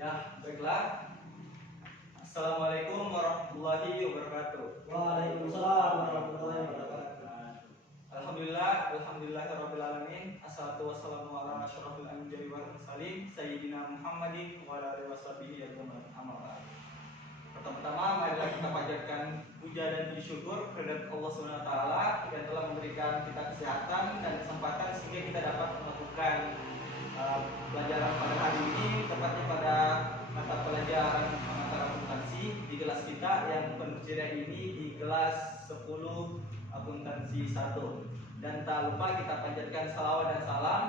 Ya, baiklah. Assalamualaikum warahmatullahi wabarakatuh. Waalaikumsalam warahmatullahi wabarakatuh. Alhamdulillahirabbil alamin. Assalatu wassalamu ala asyrofil anbiya'i wal mursalin sayyidina Muhammadin wa ala alihi washabihi ajmain. Amma ba'd. Pertama-tama marilah kita panjatkan puja dan puji syukur kepada Allah Subhanahu wa taala yang telah memberikan kita kesehatan dan kesempatan sehingga kita dapat melakukan pelajaran pada hari ini, tepatnya pada mata pelajaran pengantar akuntansi di kelas kita yang penuh ceria ini di kelas 10 akuntansi 1. Dan tak lupa kita panjatkan salawat dan salam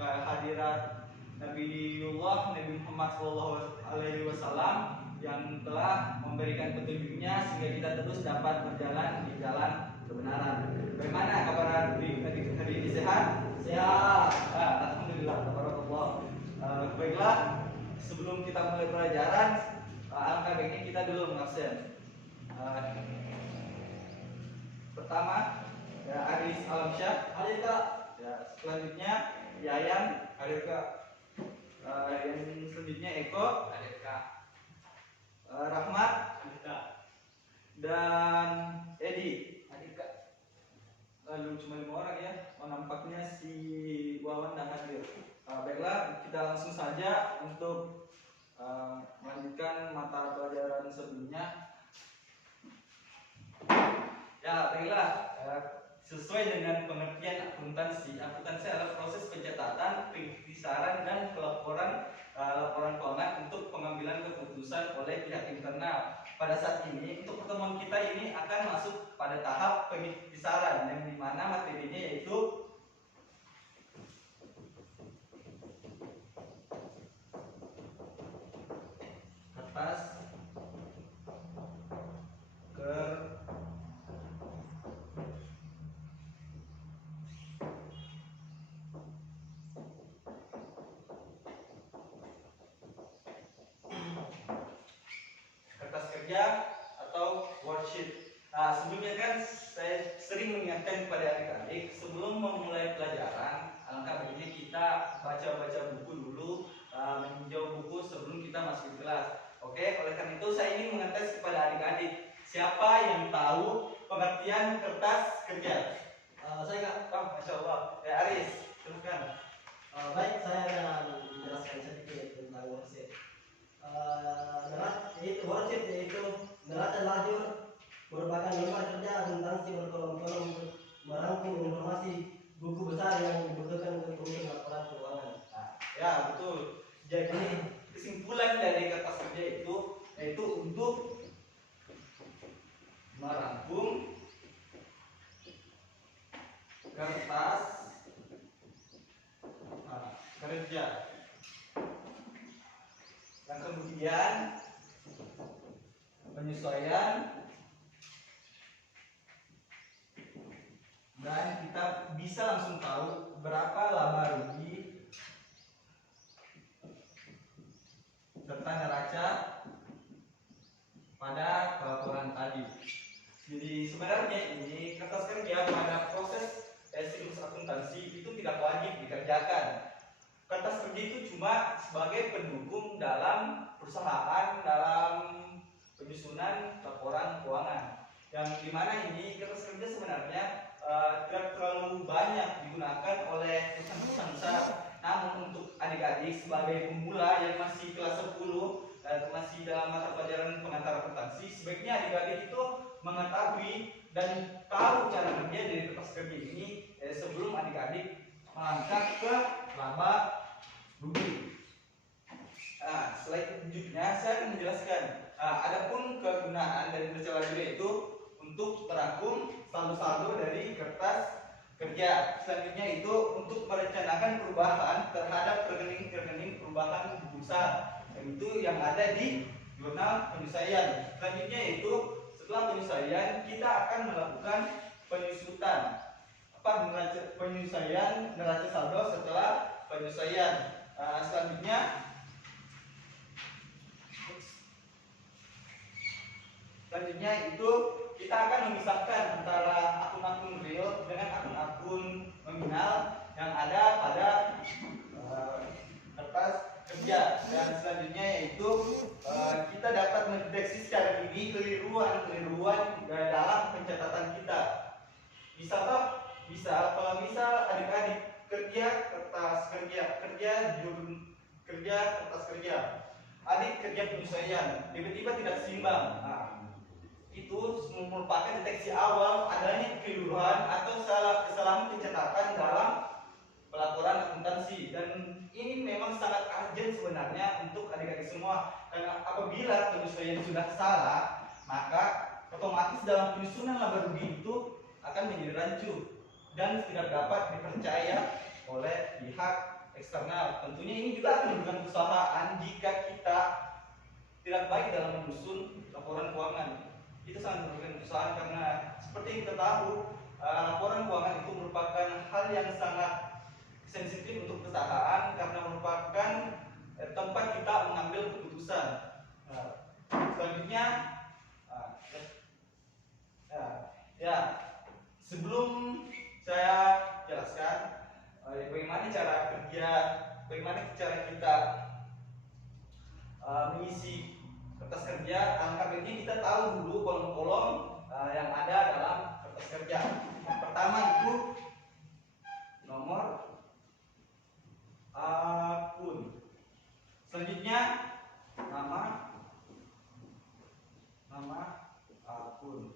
ke hadirat Nabiullah Nabi Muhammad SAW yang telah memberikan petunjuknya sehingga kita terus dapat berjalan di jalan kebenaran. Bagaimana kabar hari ini, sehat? Sehat. Alhamdulillah, tabarakallah. Baiklah, sebelum kita mulai pelajaran, alangkah baiknya kita dulu mengabsen. Pertama, ya Aris Alamsyah. Hadir Kak. Ya, selanjutnya Yayan. Hadir Kak. Yang selanjutnya Eko. Hadir Kak. Rahmat. Hadir Kak. Dan Edi. Hadir Kak. Lalu cuma 5 orang ya. Nampaknya si Wawan dan hadir. Baiklah, kita langsung saja untuk melanjutkan mata pelajaran sebelumnya. Ya, baiklah. Sesuai dengan pengertian akuntansi adalah proses pencatatan, pengkisaran dan pelaporan laporan keuangan untuk pengambilan keputusan oleh pihak internal. Pada saat ini, untuk pertemuan kita ini akan masuk pada tahap pengkisaran yang dimana materinya yaitu kertas kerja atau worksheet. Sebelumnya kan saya sering mengingatkan kepada adik-adik sebelum memulai pelajaran, alangkah baiknya kita baca-baca buku dulu, meninjau buku sebelum kita masuk ke kelas. Oke, oleh karena itu saya ingin mengetes kepada adik-adik, siapa yang tahu pengertian kertas kerja? Saya Kak. Masya Allah. Ya Aris, teruskan. Baik, saya akan menjelaskan sedikit tentang worksheet. Worksheet yaitu neraca lajur merupakan lembar kerja akuntansi berkolom-kolom untuk merangkum informasi buku besar yang dibutuhkan untuk laporan keuangan. Ya betul. Jadi kesimpulan dari kertas kerja itu yaitu untuk merangkum kertas kerja yang kemudian penyesuaian dan kita bisa langsung tahu berapa laba rugi serta neraca pada pelaporan tadi. Jadi sebenarnya ini kertas kerja pada proses siklus akuntansi itu tidak wajib dikerjakan. Kertas kerja itu cuma sebagai pendukung dalam perusahaan dalam penyusunan laporan keuangan. Yang dimana ini kertas kerja sebenarnya tidak terlalu banyak digunakan oleh perusahaan besar. Namun untuk adik-adik sebagai pemula yang masih kelas 10 dan masih dalam mata pelajaran pengantar akuntansi, sebaiknya adik-adik itu mengetahui dan tahu cara kerja dari kertas kerja ini sebelum adik-adik melangkah ke laba rugi. Selanjutnya saya akan menjelaskan. Adapun kegunaan dari neraca lajur itu untuk merangkum saldo-saldo dari kertas kerja. Selanjutnya itu untuk merencanakan perubahan terhadap rekening-rekening perubahan bursa. Itu yang ada di jurnal penyelesaian. Selanjutnya itu setelah penyelesaian kita akan melakukan penyusutan. Penyelesaian neraca saldo setelah penyelesaian. Selanjutnya itu kita akan memisahkan antara akun-akun real dengan akun-akun nominal yang ada pada kertas kerja. kerja. Dan selanjutnya yaitu kita dapat mendeteksi secara dini keliruan dalam pencatatan kita. Bisa toh? Bisa. Kalau misal adik-adik kerja kertas kerja kertas kerja, adik kerja penyesuaian tiba-tiba tidak seimbang. Nah, itu merupakan deteksi awal adanya keliruan atau kesalahan pencatatan dalam pelaporan akuntansi. Dan ini memang sangat urgent sebenarnya untuk adik-adik semua, karena apabila penyesuaian sudah salah, maka otomatis dalam penyusunan laba rugi itu akan menjadi rancu dan tidak dapat dipercaya oleh pihak eksternal. Tentunya ini juga akan merugikan perusahaan jika kita tidak baik dalam menyusun laporan keuangan. Itu sangat merugikan perusahaan karena seperti yang kita tahu, laporan keuangan itu merupakan hal yang sangat sensitif untuk perusahaan karena merupakan tempat kita mengambil keputusan. Selanjutnya, sebelum saya jelaskan bagaimana cara kita mengisi kertas kerja, alangkah baiknya kita tahu dulu kolom-kolom yang ada dalam kertas kerja. Yang pertama itu nomor akun. Selanjutnya nama akun.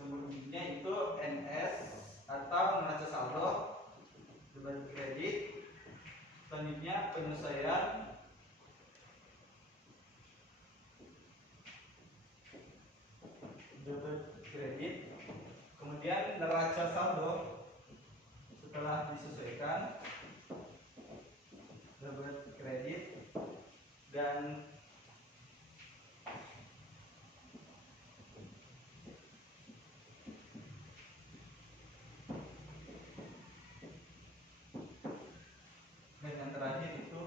Selanjutnya itu NS atau neraca saldo, debit kredit. Selanjutnya penyelesaian, debit kredit. Kemudian neraca saldo setelah disesuaikan, debit kredit, dan yang terakhir itu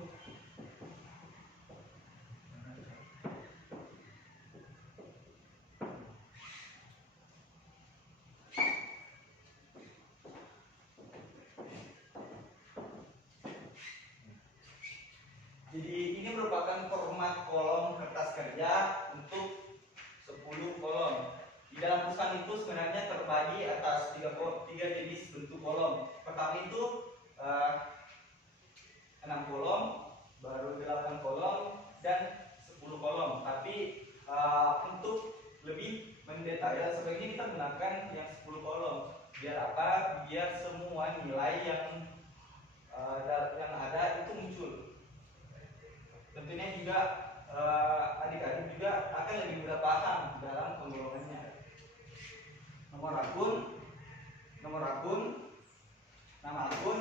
jadi ini merupakan format kolom kertas kerja untuk 10 kolom. Di dalam perusahaan itu sebenarnya terbagi atas tiga jenis bentuk kolom. Pertama itu 6 kolom, baru 8 kolom, dan 10 kolom. Tapi untuk lebih mendetail sebaiknya kita gunakan yang 10 kolom. Biar apa? Biar semua nilai yang ada itu muncul. Tentunya juga adik-adik juga akan lebih mudah paham dalam penggolongannya. Nomor akun, nama akun,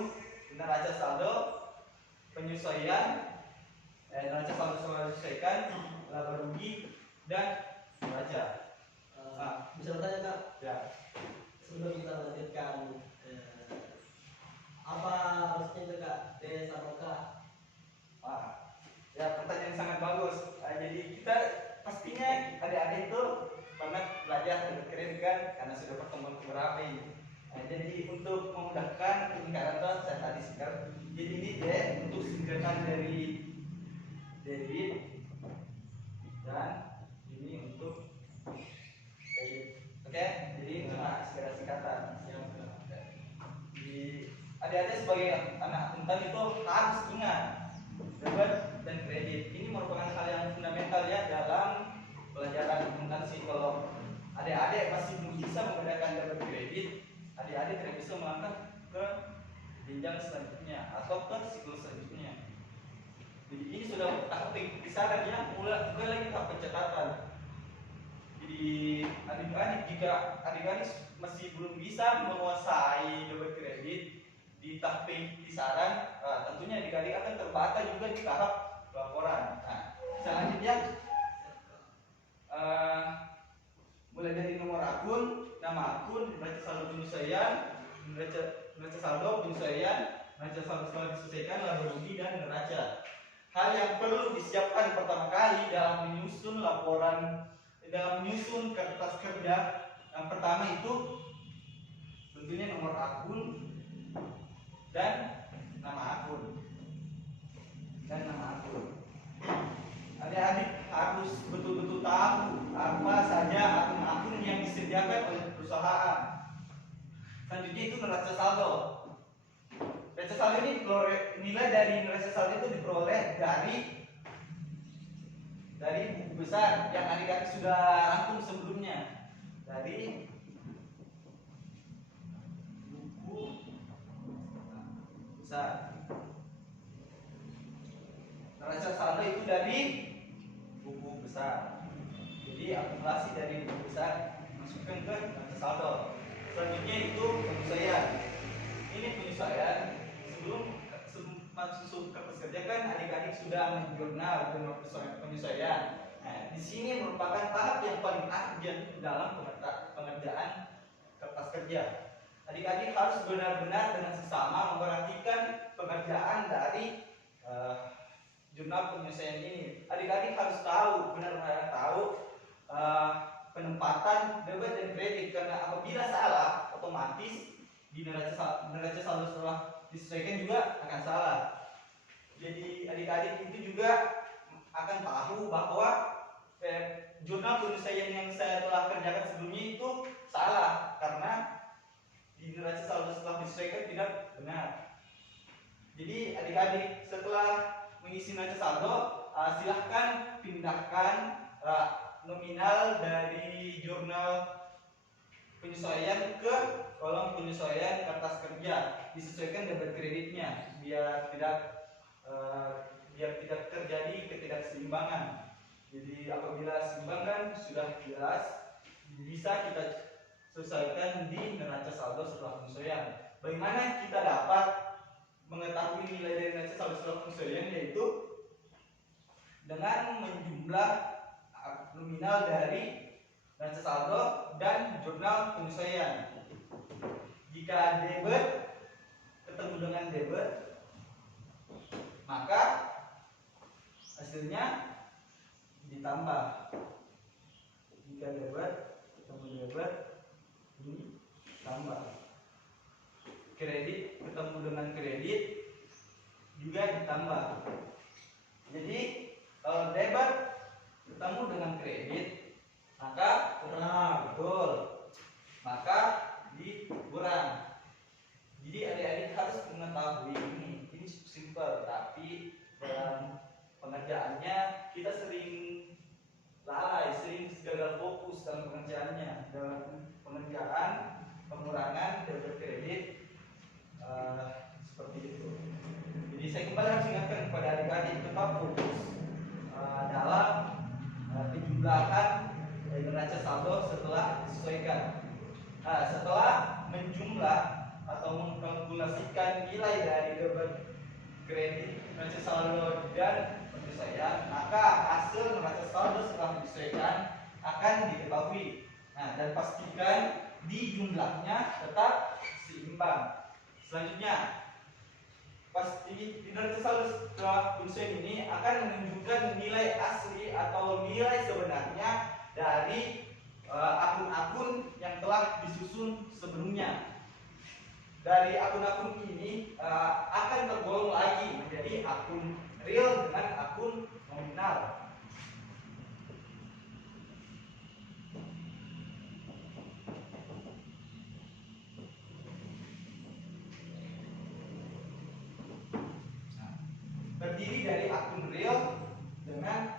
neraca saldo, penyesuaian, neraca saldo setelah disesuaikan, laba rugi, dan neraca. Bisa bertanya Kak? Ya. Sebelum kita melanjutkan, apa maksudnya itu Kak? D sama K? Ya, pertanyaan yang sangat bagus. Jadi kita pastinya adik-adik itu pernah belajar debit kredit kan, karena sudah pertemuan keberapa ini. Jadi untuk memudahkan peningkatan itu saya tadi singkat. Jadi ini D untuk singkatan dari debit, dan ini untuk kredit. Oke, jadi cuma sekedar singkatan. Jadi adik-adik sebagai anak akuntan itu harus ingat debit dan kredit. Ini merupakan hal yang fundamental ya dalam pelajaran akuntansi. Kalau adik-adik masih belum bisa membedakan debit kredit, adik-adik tidak bisa melangkah ke jenjang selanjutnya atau ke siklus selanjutnya. Jadi ini sudah tahap kisaran ya, mulai lagi tahap pencatatan. Jadi adik-adik, jika adik-adik masih belum bisa menguasai debit kredit di tahap kisaran, tentunya adik-adik akan terbata juga di tahap laporan. Selanjutnya mulai dari nomor akun, nama akun, neraca saldo penyesuaian, neraca saldo penyesuaian, neraca saldo setelah disesuaikan, laba rugi, dan neraca. Hal yang perlu disiapkan pertama kali dalam menyusun laporan, dalam menyusun kertas kerja, yang pertama itu tentunya nomor akun dan nama akun. harus betul-betul tahu apa saja akun-akun yang disediakan oleh perusahaan. Selanjutnya itu neraca saldo. Neraca saldo ini nilai dari neraca saldo itu diperoleh dari buku besar yang adik-adik sudah rangkum sebelumnya, dari buku besar. Neraca saldo itu dari buku besar. Jadi akumulasi dari buku besar masukkan ke neraca saldo. Selanjutnya itu penyesuaian. Ini penyesuaian sebelum masuk kertas kerja kan adik-adik sudah menjurnal penyesuaian. Nah, di sini merupakan tahap yang paling urgent dalam pengerjaan kertas kerja. Adik-adik harus benar-benar dengan sesama memperhatikan pengerjaan dari jurnal penyesuaian ini. Adik-adik harus tahu, benar-benar tahu penempatan debit dan kredit, karena apabila salah otomatis di neraca saldo setelah disesuaikan juga akan salah. Jadi adik-adik itu juga akan tahu bahwa jurnal penyesuaian yang saya telah kerjakan sebelumnya itu salah karena di neraca saldo setelah disesuaikan tidak benar. Jadi adik-adik setelah mengisi neraca saldo, silahkan pindahkan nominal dari jurnal penyesuaian ke kolom penyesuaian kertas kerja, disesuaikan debit kreditnya biar tidak terjadi ketidakseimbangan. Jadi apabila seimbang kan sudah jelas, bisa kita sesuaikan di neraca saldo setelah penyesuaian. Bagaimana kita dapat mengetahui nilai dari neraca saldo setelah penyesuaian? Yaitu dengan menjumlah nominal dari neraca saldo dan jurnal penyesuaian. Jika debit ketemu dengan debit, maka hasilnya ditambah. Jika debit ketemu debit, ini tambah. Kredit ketemu dengan kredit juga ditambah. Jadi kalau debit ketemu dengan kredit, maka kurang, betul, maka dikurang. Jadi adik-adik harus mengetahui ini simple, tapi dalam pengerjaannya kita sering lalai, sering gagal fokus dalam pengerjaannya. Dalam pengerjaan pengurangan debit kredit seperti itu. Jadi saya kembali harus ingatkan kepada adik-adik tetap fokus dalam penjumlahan neraca saldo setelah disesuaikan. Setelah menjumlah atau mengkalkulasikan nilai dari debit kredit neraca saldo dan penyesuaian, maka hasil neraca saldo setelah disesuaikan akan diketahui. Dan pastikan di jumlahnya tetap seimbang. Selanjutnya, pasti neraca saldo setelah penyesuaian ini akan menunjukkan nilai asli atau nilai sebenarnya dari akun-akun yang telah disusun sebelumnya. Dari akun-akun ini akan tergolong lagi menjadi akun real dengan akun nominal. Terdiri dari akun real dengan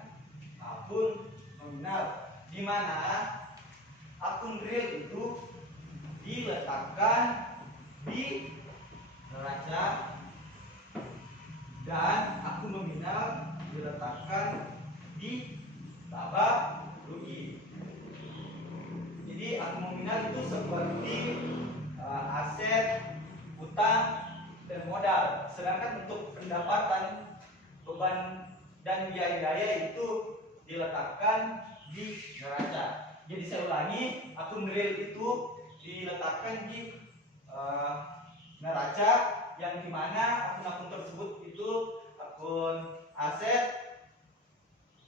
akun nominal, di mana akun real itu diletakkan di neraca dan akun nominal diletakkan di laba rugi. Jadi akun nominal itu seperti aset, utang, dan modal. Sedangkan untuk pendapatan, beban, dan biaya-biaya itu diletakkan di neraca. Jadi saya ulangi, akun real itu diletakkan di neraca, yang dimana akun-akun tersebut itu akun aset,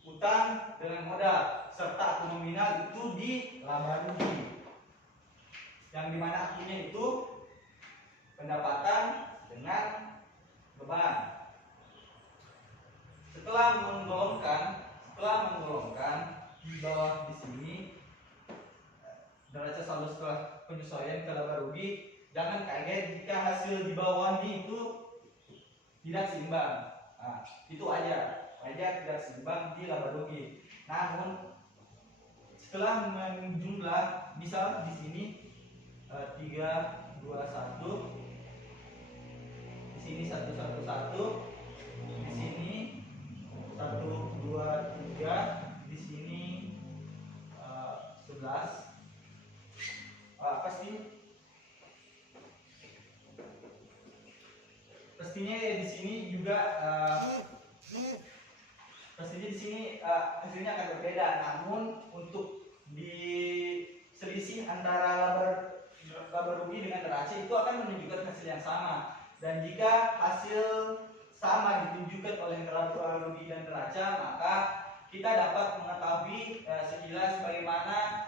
utang dengan modal, serta akun nominal itu di laba rugi, yang dimana akunnya itu pendapatan dengan beban. Setelah menggolongkan telah menggolongkan di bawah di sini neraca saldo setelah penyesuaian ke laba rugi. Jangan kaget jika hasil di bawahnya itu tidak seimbang. Nah, itu aja tidak seimbang di laba rugi. Namun setelah menjumlah, misal di sini 3, 2, 1, di sini 1, 1, 1, di sini 1, 2, 3, di sini 11. Pastinya di sini juga pastinya di sini hasilnya akan berbeda. Namun untuk di selisih antara laba rugi dengan neraca itu akan menunjukkan hasil yang sama. Dan jika hasil sama ditunjukkan oleh laba rugi dan neraca, maka kita dapat mengetahui sekilas bagaimana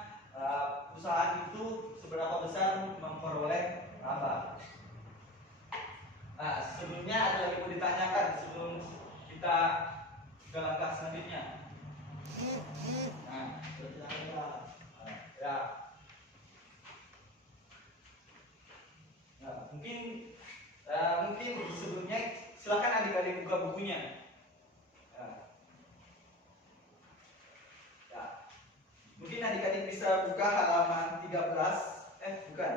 perusahaan itu seberapa besar memperoleh laba. Nah, sebelumnya ada lagi mau ditanyakan sebelum kita ke langkah selanjutnya. Nah, ya. Nah, mungkin sebelumnya silakan adik-adik buka bukunya. Ya. Mungkin adik-adik bisa buka halaman 13, bukan,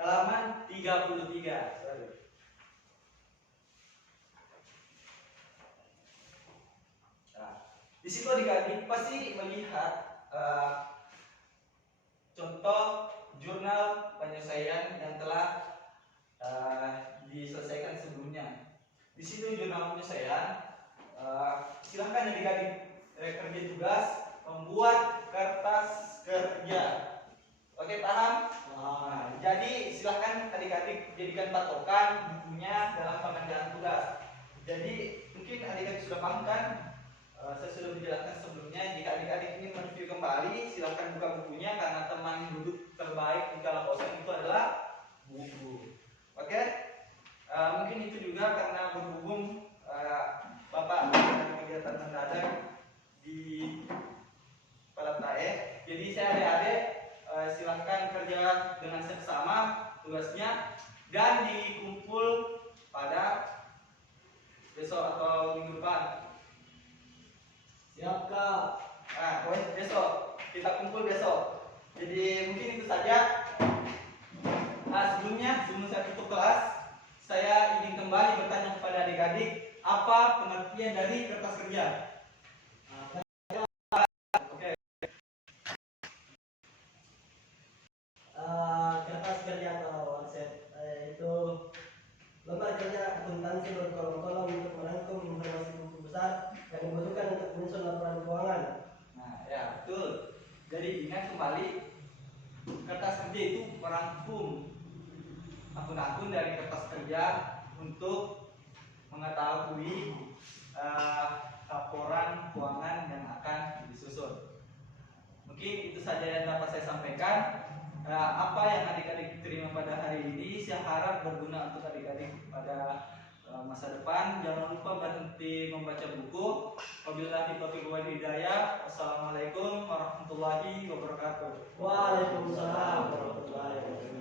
halaman 33. Sorry. Di situ adik-adik pasti melihat contoh jurnal penyelesaian yang telah diselesaikan sebelumnya. Di situ jurnal penyelesaian, silahkan adik-adik kerja tugas membuat kertas kerja. Oke, paham? Nah, jadi silahkan adik-adik jadikan patokan bukunya dalam pengerjaan tugas. Jadi mungkin adik-adik sudah paham kan? Saya sudah menjelaskan sebelumnya. Jika adik-adik ingin mereview kembali, silahkan buka bukunya karena teman duduk terbaik di kala kosong itu adalah buku. Oke? Mungkin itu juga karena berhubung Bapak ada kegiatan mendadak di Palatae. Jadi saya adik-adik silahkan kerja dengan seksama tugasnya dan dikumpul pada besok atau minggu depan. Siap, Kak. Nah, besok kita kumpul besok. Jadi mungkin itu saja. Sebelum saya tutup kelas, saya ingin kembali bertanya kepada adik-adik, apa pengertian dari kertas kerja? Oke. Kertas kerja atau website itu lembar kerja akuntansi berkolom-kolom untuk merangkum informasi buku besar yang dibutuhkan untuk menyusun laporan keuangan. Nah, ya betul. Jadi ingat kembali, kertas kerja itu merangkum akun-akun dari kertas kerja untuk mengetahui laporan keuangan yang akan disusun. Mungkin itu saja yang dapat saya sampaikan. Apa yang adik-adik terima pada hari ini saya harap berguna untuk adik-adik pada masa depan. Jangan lupa berhenti membaca buku. Wabillahi taufiq wal hidayah. Wassalamualaikum warahmatullahi wabarakatuh. Waalaikumsalam warahmatullahi wabarakatuh.